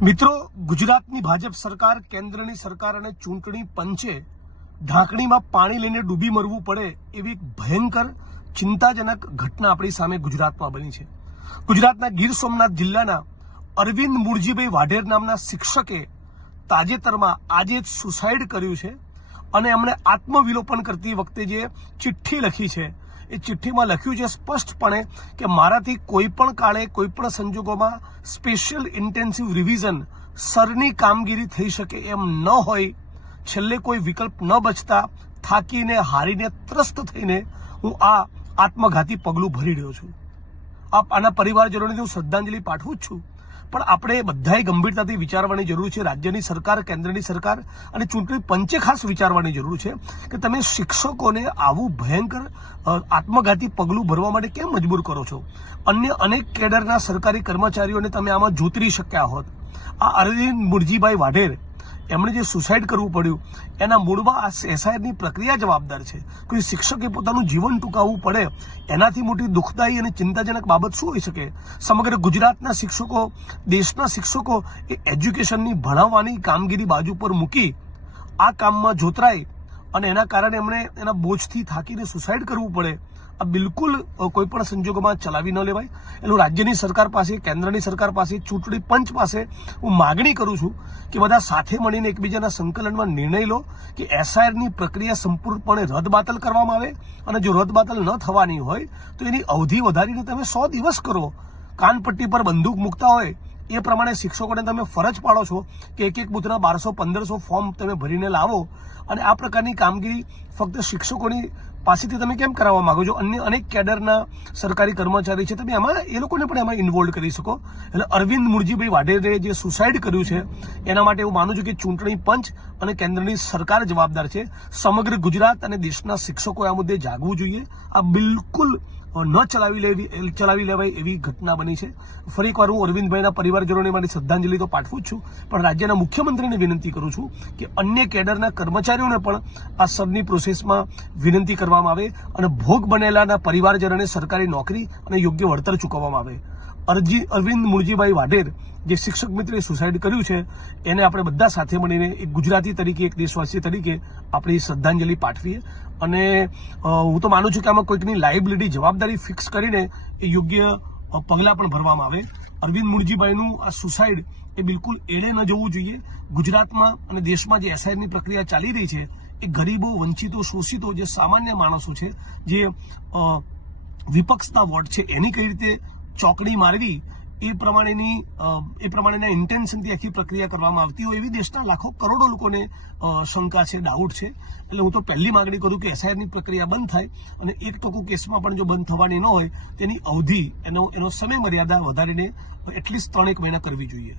મિત્રો, ગુજરાતની ભાજપ સરકાર, કેન્દ્રની સરકાર અને ચૂંટણી પંચે ઢાંકણીમાં પાણી લઈને ડૂબી મરવું પડે એવી એક ભયંકર, ચિંતાજનક ઘટના આપણી સામે ગુજરાતમાં બની છે. ગુજરાતના ગીર સોમનાથ જિલ્લાના અરવિંદ મુળજીભાઈ વાઢેર નામના શિક્ષકે તાજેતરમાં આજે જ સુસાઇડ કર્યું છે અને એમણે આત્મવિલોપન કરતી વખતે જે ચિઠ્ઠી લખી છે એ ચિઠ્ઠીમાં લખ્યું છે સ્પષ્ટપણે કે મારાથી કોઈ પણ કાળે કોઈ પણ સંજોગોમાં સ્પેશિયલ ઇન્ટેન્સિવ રિવિઝન સરની કામગીરી થઈ શકે એમ ન હોય, છેલ્લે કોઈ વિકલ્પ ન બચતા, થાકીને, હારીને, ત્રસ્ત થઈને હું આ આત્મઘાતી પગલું ભરી રહ્યો છું. આપ આના પરિવારજનોને હું શ્રદ્ધાંજલિ પાઠવું જ છું. પણ આપણે બધાએ ગંભીરતાથી વિચારવાની જરૂર છે. રાજ્યની સરકાર, કેન્દ્રની સરકાર અને ચૂંટણી પંચે ખાસ વિચારવાની જરૂર છે કે તમે શિક્ષકોને આવું ભયંકર આત્મઘાતી પગલું ભરવા માટે કેમ મજબૂર કરો છો? અન્ય અનેક કેડરના સરકારી કર્મચારીઓને તમે આમાં જોતરી શક્યા હોત. આ અરવિંદ મુરજીભાઈ વાઢેર એમણે જે સુસાઇડ કરવું પડ્યું, એના મૂળમાં આ એસઆઈઆરની પ્રક્રિયા જવાબદાર છે. કોઈ શિક્ષકે પોતાનું જીવન ટૂંકાવવું પડે, એનાથી મોટી દુઃખદાયી અને ચિંતાજનક બાબત શું હોઈ શકે? સમગ્ર ગુજરાતના શિક્ષકો, દેશના શિક્ષકો એ એજ્યુકેશનની ભણાવવાની કામગીરી બાજુ પર મૂકી, આ કામમાં જોતરાય અને એના કારણે એમણે એના બોજથી થાકીને સુસાઇડ કરવું પડે. આ બિલકુલ કોઈ પણ સંજોગોમાં ચલાવી ન લેવાય. એનું રાજ્યની સરકાર પાસે, કેન્દ્રની સરકાર પાસે, ચૂંટણી પંચ પાસે હું માગણી કરું છું કે બધા સાથે મળીને એકબીજાના સંકલનમાં નિર્ણય લો કે એસઆઈઆરની પ્રક્રિયા સંપૂર્ણપણે રદબાતલ કરવામાં આવે અને જો રદબાતલ ન થવાની હોય તો એની અવધિ વધારીને તમે સો દિવસ કરો. કાનપટ્ટી પર બંદૂક મૂકતા હોય એ પ્રમાણે શિક્ષકોને તમે ફરજ પાડો છો કે એક એક બુથના બારસો, પંદરસો ફોર્મ તમે ભરીને લાવો અને આ પ્રકારની કામગીરી ફક્ત શિક્ષકોની પાસેથી તમે કેમ કરાવવા માગો છો? અન્ય અનેક કેડરના સરકારી કર્મચારી છે. તમે એમાં એ લોકોને પણ એમાં ઇન્વોલ્વ કરી શકો. એટલે અરવિંદ મુરજીભાઈ વાઢેરે જે સુસાઇડ કર્યું છે, એના માટે હું માનું છું કે ચૂંટણી પંચ અને કેન્દ્રની સરકાર જવાબદાર છે. સમગ્ર ગુજરાત અને દેશના શિક્ષકોએ આ મુદ્દે જાગવું જોઈએ. આ બિલકુલ ન ચલાવી લેવી ચલાવી લેવાય એવી ઘટના બની છે. ફરી એકવાર હું અરવિંદભાઈના પરિવારજનોને મારી શ્રદ્ધાંજલિ તો પાઠવું જ છું, પણ રાજ્યના મુખ્યમંત્રીને વિનંતી કરું છું કે અન્ય કેડરના કર્મચારીઓને પણ આ સબની પ્રોસેસમાં વિનંતી કરવામાં આવે અને ભોગ બનેલાના પરિવારજનોને સરકારી નોકરી અને યોગ્ય વળતર ચૂકવવામાં આવે. અરજી અરવિંદ મુળજીભાઈ વાઢેર, જે શિક્ષક મિત્રે સુસાઇડ કર્યું છે, એને આપણે બધા સાથે મળીને એક ગુજરાતી તરીકે, એક દેશવાસી તરીકે આપણી શ્રદ્ધાંજલિ પાઠવીએ. અને હું તો માનું છું કે આમાં કોઈકની લાયબિલિટી જવાબદારી ફિક્સ કરીને એ યોગ્ય પગલાં પણ ભરવામાં આવે. અરવિંદ મુળજીભાઈનું આ સુસાઇડ એ બિલકુલ એળે ન જવું જોઈએ. ગુજરાતમાં અને દેશમાં જે એસઆઈની પ્રક્રિયા ચાલી રહી છે, એ ગરીબો, વંચિતો, શોષિતો, જે સામાન્ય માણસો છે, જે વિપક્ષના વોટ છે, એની કઈ રીતે ચોકડી મારવી, એ પ્રમાણેની એ પ્રમાણેના ઇન્ટેન્શનથી આખી પ્રક્રિયા કરવામાં આવતી હોય એવી દેશના લાખો કરોડો લોકોને શંકા છે ડાઉટ છે. એટલે હું તો પહેલી માગણી કરું કે એસઆઈઆરની પ્રક્રિયા બંધ થાય અને એક ટકો કેસમાં પણ જો બંધ થવાની ન હોય, તેની અવધિ, એનો એનો સમય મર્યાદા વધારીને એટલીસ્ટ ત્રણેક મહિના કરવી જોઈએ.